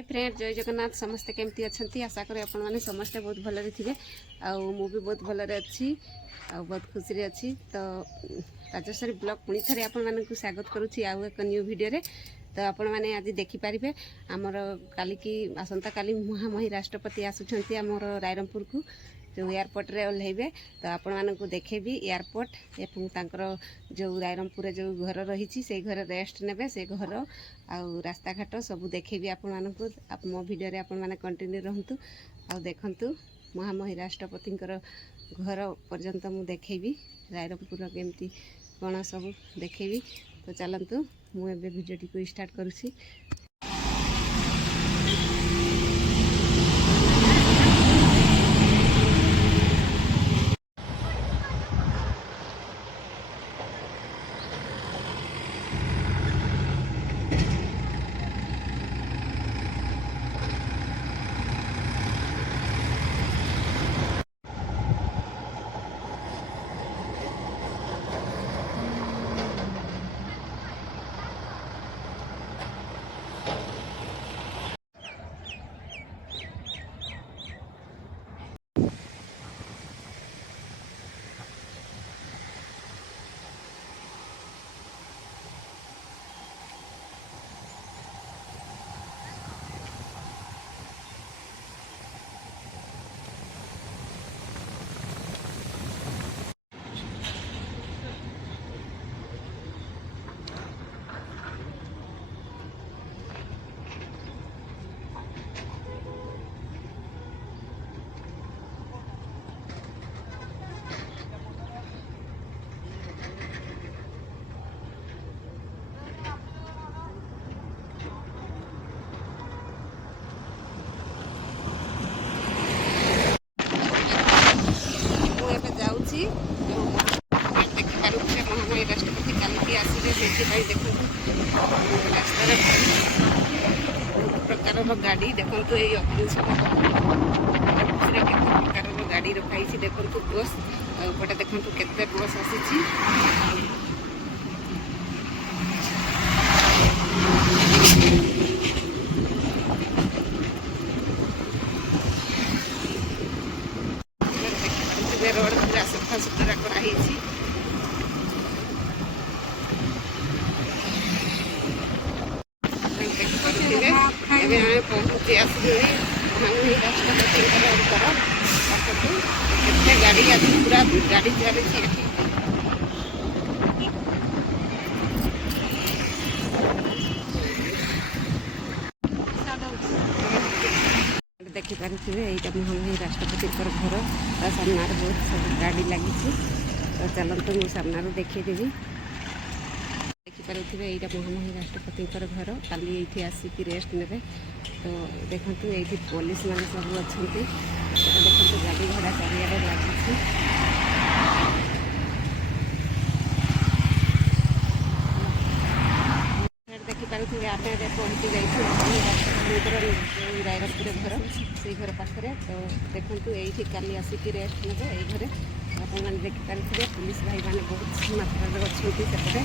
Hi friend जय जगन्नाथ समस्ते केमती अच्छा आशा करें आपण मैंने समस्ते बहुत भलरे थे मु भी बहुत भलरे अच्छी बहुत खुशी अच्छी तो राजेश्वरी ब्लॉग पुणी थे आपण मानक स्वागत करुँची आउ एक न्यू वीडियो रे तो आपण मैंने आज देखिपारे आमर काली की आसंता काली महामही राष्ट्रपति आसुंच आमर रायरंगपुर को जो एयरपोर्ट रे ओह्लैबे तो आपण मानक देखेबी एयरपोर्ट एवं तांकर जो रायरंगपुर जो घर रही से घर रेस्ट नेबे से घर आउ रास्ता घाट सब देखेबी आपण मानक मो वीडियो रे आपण माने कंटिन्यू रहंतु आ देखंतु महामही राष्ट्रपति घर पर्यंत मु देखेबी रायरंगपुर केमती कोन सब देखेबी तो चलंतु मु एबे वीडियो टी को स्टार्ट करूछी। महामही राष्ट्रपति काली आसवे से देखो रास्तार बहुत प्रकार गाड़ी देखो ये केते प्रकार गाड़ी रखाई देखो बस गोटे देखो केते बस आसी रोड पूरा सफा सुतरा कराई पहुँची आसली महामही राष्ट्रपति केते गाड़ी आज पूरा गाड़ी चली देखिपारे यहाँ महामही राष्ट्रपति घर सामने बहुत सब गाड़ी लगी तो चलते मुझे सामने देखीदेवी देखिपारे यहाँ महामही राष्ट्रपति घर काली ये आसिक रेस्ट ने तो देखो ये पुलिस मान सब अच्छा देखो गाड़ी घोड़ा चारिड़े लगी देखिपारे आम पहुँची जाइए राष्ट्रपति रायरंगपुर घर से घर पाखे तो देखो ये काली आसिक रेस्ट ने ये घरे आपने देखिपारे पुलिस भाई मैंने बहुत मात्रा अच्छा सेपटे